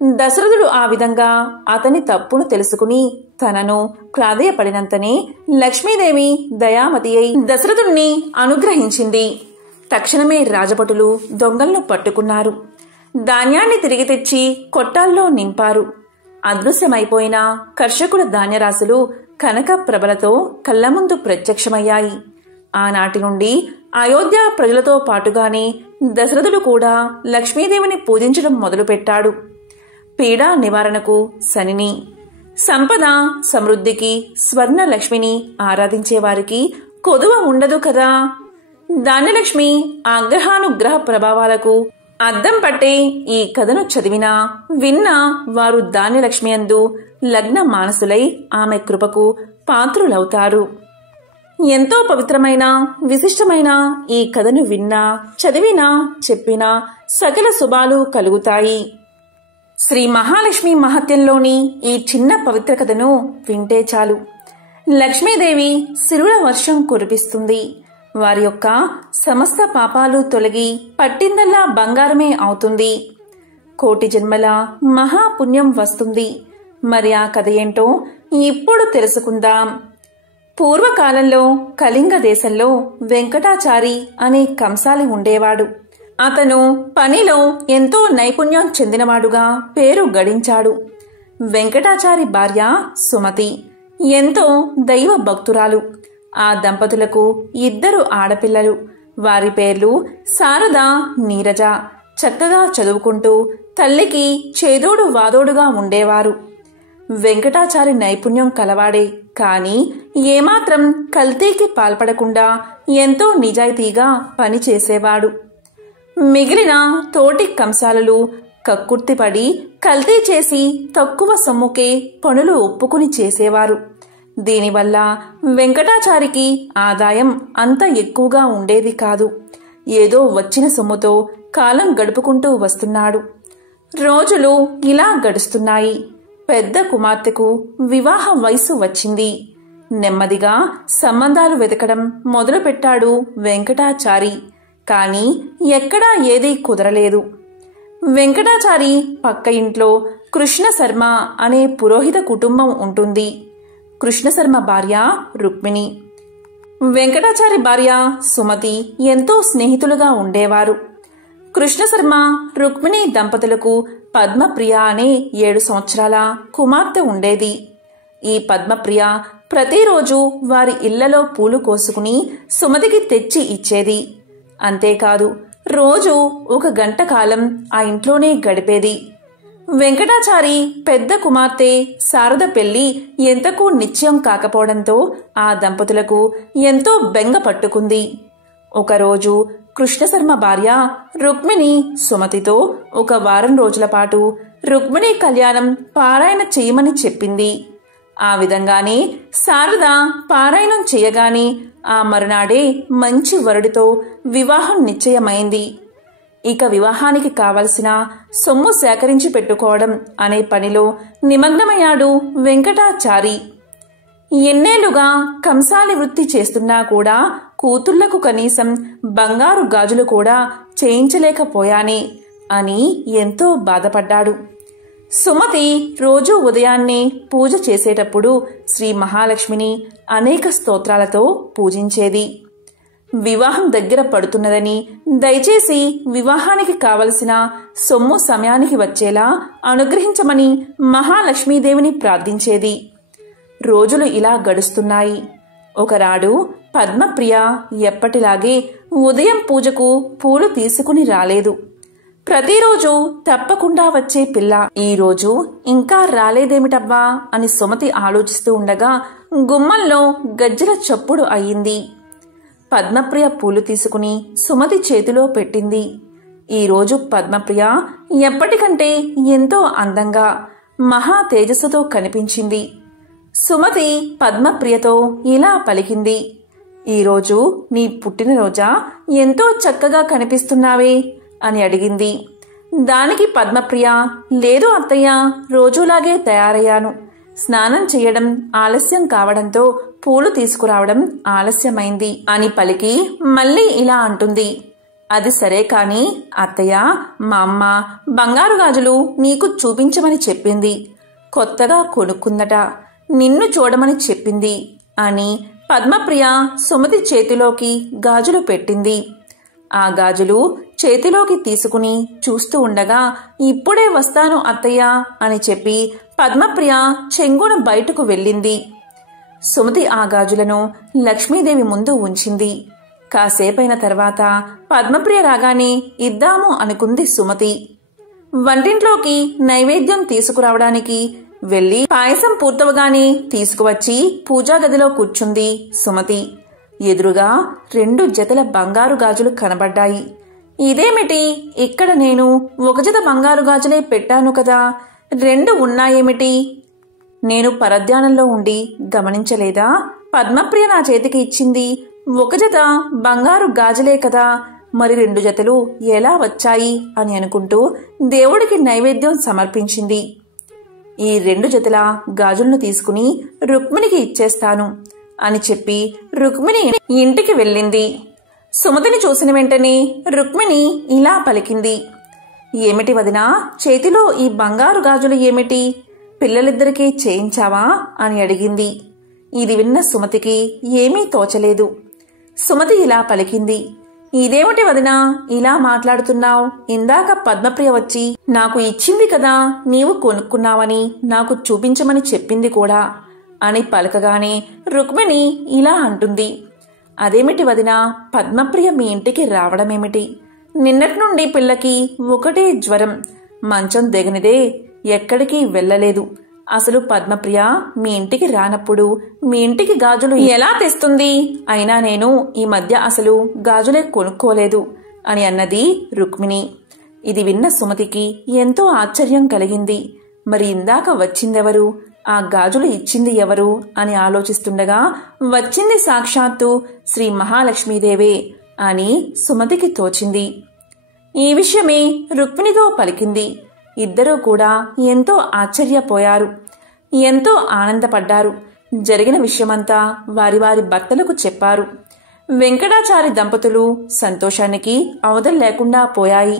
దశరథుడు ఆ విధంగా అతని తప్పును తెలుసుకుని తనను ప్రాధేయపడినంతనే లక్ష్మీదేవి దయామతి అయి దశరథుణ్ణి అనుగ్రహించింది. తక్షణమే రాజభటులు దొంగలను పట్టుకున్నారు. ధాన్యాన్ని తిరిగి తెచ్చి కొట్టాల్లో నింపారు. అదృశ్యమైపోయిన కర్షకుల ధాన్యరాశులు కనక ప్రభలతో కళ్ల ముందు ప్రత్యక్షమయ్యాయి. ఆనాటి నుండి అయోధ్య ప్రజలతో పాటుగానే దశరథుడు కూడా లక్ష్మీదేవిని పూజించడం మొదలుపెట్టాడు. పీడా నివారణకు శనిని, సంపద సమృద్ధికి స్వర్ణ లక్ష్మిని ఆరాధించేవారికి కొదువ ఉండదు కదా. ధాన్యలక్ష్మి ఆగ్రహానుగ్రహ ప్రభావాలకు అద్దం పట్టే ఈ కథను చదివినా విన్నా వారు ధాన్యలక్ష్మి అందు లగ్న మానసులై ఆమె కృపకు పాత్రులవుతారు. ఎంతో పవిత్రమైన విశిష్టమైన ఈ కథను విన్నా చదివినా చెప్పినా సకల శుభాలు కలుగుతాయి. శ్రీ మహాలక్ష్మి మహత్యంలోని ఈ చిన్న పవిత్ర కథను వింటే చాలు, లక్ష్మీదేవి సిరుల వర్షం కురిపిస్తుంది. వారి యొక్క సమస్త పాపాలు తొలగి పట్టిందల్లా బంగారమే అవుతుంది. కోటి జన్మల మహాపుణ్యం వస్తుంది. మరి ఆ కథ ఏంటో ఇప్పుడు తెలుసుకుందాం. పూర్వకాలంలో కళింగ దేశంలో వెంకటాచారి అనే కంసాలి ఉండేవాడు. అతను పనిలో ఎంతో నైపుణ్యం చెందినవాడుగా పేరు గడించాడు. వెంకటాచారి భార్య సుమతి ఎంతో దైవ భక్తురాలు. ఆ దంపతులకు 2 ఆడపిల్లలు. వారి పేర్లు శారద, నీరజ. చక్కగా చదువుకుంటూ తల్లికి చేదోడు వాదోడుగా ఉండేవారు. వెంకటాచారి నైపుణ్యం కలవాడే, కాని ఏమాత్రం కల్తీకి పాల్పడకుండా ఎంతో నిజాయితీగా పనిచేసేవాడు. మిగిలిన తోటి కంసాలులు కక్కుర్తిపడి కల్తీ చేసి తక్కువ సొమ్ముకే పనులు ఒప్పుకుని చేసేవారు. దీనివల్ల వెంకటాచారికి ఆదాయం అంత ఎక్కువగా ఉండేది కాదు. ఏదో వచ్చిన సొమ్ముతో కాలం గడుపుకుంటూ వస్తున్నాడు. రోజులు ఇలా గడుస్తున్నాయి. పెద్ద కుమార్తెకు వివాహ వయసు వచ్చింది. నెమ్మదిగా సంబంధాలు వెతకడం మొదలుపెట్టాడు వెంకటాచారి. కాని ఎక్కడా ఏదీ కుదరలేదు. వెంకటాచారి పక్క ఇంట్లో కృష్ణశర్మ అనే పురోహిత కుటుంబం ఉంటుంది. కృష్ణశర్మ భార్య రుక్మిణి, వెంకటాచారి భార్య సుమతి ఎంతో స్నేహితులుగా ఉండేవారు. కృష్ణశర్మ రుక్మిణి దంపతులకు పద్మప్రియ అనే 7 సంవత్సరాల కుమార్తె ఉండేది. ఈ పద్మప్రియ ప్రతిరోజు వారి ఇళ్లలో పూలు కోసుకుని సుమతికి తెచ్చి ఇచ్చేది. అంతేకాదు రోజు 1 గంట కాలం ఆ ఇంట్లోనే గడిపేది. వెంకటాచారి పెద్ద కుమార్తె శారద పెళ్లి ఎంతకు నిశ్చయం కాకపోవడంతో ఆ దంపతులకు ఎంతో బెంగ పట్టుకుంది. ఒకరోజు కృష్ణశర్మ భార్య రుక్మిణి సుమతితో 1 వారం రోజుల పాటు రుక్మిణి కళ్యాణం పారాయణ చేయమని చెప్పింది. ఆ విధంగానే శారద పారాయణం చేయగానే ఆ మరునాడే మంచి వరుడితో వివాహం నిశ్చయమైంది. ఇక వివాహానికి కావలసిన సొమ్ము సేకరించి పెట్టుకోవడం అనే పనిలో నిమగ్నమయ్యాడు వెంకటాచారి. ఎన్నేళ్లుగా కంసాలి వృత్తి చేస్తున్నా కూడా కూతుళ్లకు కనీసం బంగారు గాజులు కూడా చేయించలేకపోయానే అని ఎంతో బాధపడ్డాడు. సుమతి రోజూ ఉదయాన్నే పూజ చేసేటప్పుడు శ్రీ మహాలక్ష్మిని అనేక స్తోత్రాలతో పూజించేది. వివాహం దగ్గర పడుతున్నదని దయచేసి వివాహానికి కావలసిన సొమ్ము సమయానికి వచ్చేలా అనుగ్రహించమని మహాలక్ష్మీదేవిని ప్రార్థించేది. రోజులు ఇలా గడుస్తున్నాయి. ఒకనాడు పద్మప్రియ ఎప్పటిలాగే ఉదయం పూజకు పూలు తీసుకుని రాలేదు. ప్రతిరోజు తప్పకుండా వచ్చే పిల్ల ఈ రోజు ఇంకా రాలేదేమిటవ్వా అని సుమతి ఆలోచిస్తూ ఉండగా గుమ్మంలో గజ్జల చప్పుడు అయింది. పద్మప్రియ పూలు తీసుకుని సుమతి చేతిలో పెట్టింది. ఈరోజు పద్మప్రియ ఎప్పటికంటే ఎంతో అందంగా మహా తేజస్సుతో కనిపించింది. సుమతి పద్మప్రియతో ఇలా పలికింది, ఈరోజు నీ పుట్టినరోజా? ఎంతో చక్కగా కనిపిస్తున్నావే అని అడిగింది. దానికి పద్మప్రియ, లేదు అత్తయ్య, రోజులాగే తయారయ్యాను. స్నానం చేయడం ఆలస్యం కావడంతో పూలు తీసుకురావడం ఆలస్యమైంది అని పలికి మళ్ళీ ఇలా అంటుంది, అది సరే కాని అత్తయ్య, మా అమ్మ బంగారు గాజులు నీకు చూపించమని చెప్పింది. కొత్తగా కొనుక్కుందట, నిన్ను చూడమని చెప్పింది అని పద్మప్రియ సుమతి చేతిలోకి గాజులు పెట్టింది. ఆ గాజులు చేతిలోకి తీసుకుని చూస్తూ ఉండగా ఇప్పుడే వస్తాను అత్తయ్య అని చెప్పి పద్మప్రియ చెంగున బయటకు వెళ్ళింది. సుమతి ఆ గాజులను లక్ష్మీదేవి ముందు ఉంచింది. కాసేపైన తర్వాత పద్మప్రియ రాగానే ఇద్దాము అనుకుంది సుమతి. వంటింట్లోకి నైవేద్యం తీసుకురావడానికి వెళ్లి పాయసం పూర్తవగానే తీసుకువచ్చి పూజా గదిలో కూర్చుంది సుమతి. ఎదురుగా 2 జతల బంగారు గాజులు కనబడ్డాయి. ఇదేమిటి, ఇక్కడ నేను ఒక జత బంగారు గాజులే పెట్టాను కదా, 2 ఉన్నాయేమిటి? నేను పరధ్యానంలో ఉండి గమనించలేదా? పద్మప్రియ నా చేతికి ఇచ్చింది ఒక జత బంగారు గాజులే కదా, మరి 2 జతలు ఎలా వచ్చాయి అని అనుకుంటూ దేవుడికి నైవేద్యం సమర్పించింది. ఈ 2 జతల గాజులను తీసుకుని రుక్మిణికి ఇచ్చేస్తాను అని చెప్పి రుక్మిణి ఇంటికి వెళ్ళింది. సుమతిని చూసిన వెంటనే రుక్మిణి ఇలా పలికింది, ఏమిటి వదినా, చేతిలో ఈ బంగారు గాజులు ఏమిటి? పిల్లలిద్దరికీ చేయించావా అని అడిగింది. ఇది విన్న సుమతికి ఏమీ తోచలేదు. సుమతి ఇలా పలికింది, ఇదేమిటి వదినా ఇలా మాట్లాడుతున్నావు? ఇందాక పద్మప్రియ వచ్చి నాకు ఇచ్చింది కదా, నీవు కొనుక్కున్నావని నాకు చూపించమని చెప్పింది కూడా అని పలకగానే రుక్మిణి ఇలా అంటుంది, అదేమిటి వదినా, పద్మప్రియ మీ ఇంటికి రావడమేమిటి? నిన్నటి నుండి పిల్లకి ఒకటే జ్వరం, మంచం దిగనిదే, ఎక్కడికి వెళ్ళలేదు. అసలు పద్మప్రియ మీ ఇంటికి రానప్పుడు మీ ఇంటికి గాజులు ఎలా తెస్తుంది? అయినా నేను ఈ మధ్య అసలు గాజులే కొనుక్కోలేదు అని అన్నది రుక్మిణి. ఇది విన్న సుమతికి ఎంతో ఆశ్చర్యం కలిగింది. మరి ఇందాక వచ్చిందెవరు, ఆ గాజులు ఇచ్చింది ఎవరు అని ఆలోచిస్తుండగా వచ్చింది సాక్షాత్తు శ్రీ మహాలక్ష్మీదేవే అని సుమతికి తోచింది. ఈ విషయమే రుక్మిణితో పలికింది. ఇద్దరూ కూడా ఎంతో ఆశ్చర్యపోయారు, ఎంతో ఆనందపడ్డారు. జరిగిన విషయమంతా వారి వారి భర్తలకు చెప్పారు. వెంకటాచారి దంపతులు సంతోషానికి అవధులు లేకుండా పోయాయి.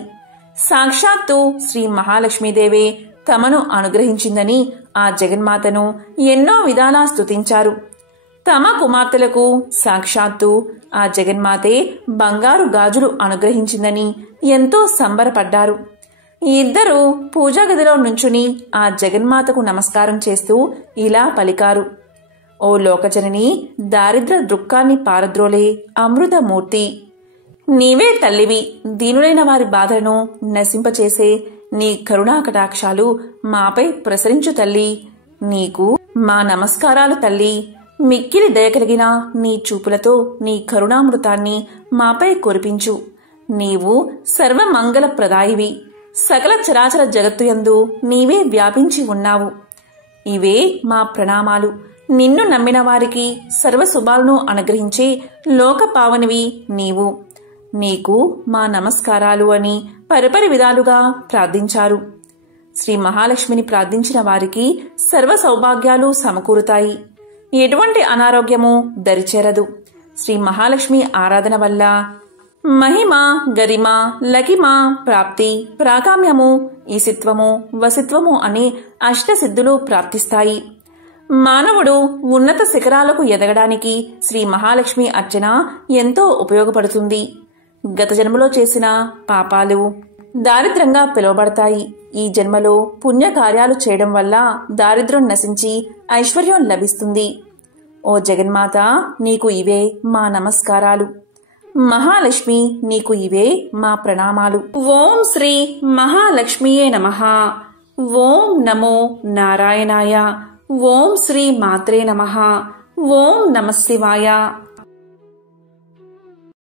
సాక్షాత్తు శ్రీ మహాలక్ష్మీదేవే తమను అనుగ్రహించిందని ఆ జగన్మాతను ఎన్నో విధాలా స్తుతించారు. తమ కుమార్తెలకు సాక్షాత్తు ఆ జగన్మాతే బంగారు గాజులు అనుగ్రహించిందని ఎంతో సంబరపడ్డారు. ఇద్దరూ పూజా గదిలో నుంచుని ఆ జగన్మాతకు నమస్కారం చేస్తూ ఇలా పలికారు, ఓ లోకజనని, దారిద్ర దుఃఖాన్ని పారద్రోలే అమృతమూర్తి, నీవే తల్లివి. దీనులైన వారి బాధలను నశింపచేసే నీ కరుణా కటాక్షాలు మాపై ప్రసరించు తల్లి. నీకు మా నమస్కారాలు తల్లి. మిక్కిలి దయకలిగిన నీ చూపులతో నీ కరుణామృతాన్ని మాపై కురిపించు. నీవు సర్వమంగళ ప్రదాయివి. సకల చరాచర జగత్తు యందు నీవే వ్యాపించి ఉన్నావు. ఇవే మా ప్రణామాలు. నిన్ను నమ్మిన వారికి సర్వశుభాలను అనుగ్రహించే లోకపావనివి నీవు. నీకు మా నమస్కారాలు అని పరిపరి విధాలుగా ప్రార్థించారు. శ్రీ మహాలక్ష్మిని ప్రార్థించిన వారికి సర్వ సౌభాగ్యాలు సమకూరుతాయి. ఎటువంటి అనారోగ్యము దరిచేరదు. శ్రీ మహాలక్ష్మి ఆరాధన వల్ల మహిమ, గరిమ, లకిమ, ప్రాప్తి, ప్రాకామ్యము, ఈసిత్వము, వసిత్వము అనే అష్టసిద్ధులు ప్రాప్తిస్తాయి. మానవుడు ఉన్నత శిఖరాలకు ఎదగడానికి శ్రీ మహాలక్ష్మి అర్చన ఎంతో ఉపయోగపడుతుంది. గత జన్మలో చేసిన పాపాలు దారిద్ర్యంగా పిలువబడతాయి. ఈ జన్మలో పుణ్యకార్యాలు చేయడం వల్ల దారిద్ర్యం నశించి ఐశ్వర్యం లభిస్తుంది. ఓ జగన్మాత, నీకు ఇవే మా నమస్కారాలు. మహాలక్ష్మి, నీకు ఇవే మా ప్రణామాలు. ఓం శ్రీ మహాలక్ష్మియే నమః. ఓం నమో నారాయణాయ. ఓం శ్రీ మాత్రే నమః. ఓం నమః శివాయ.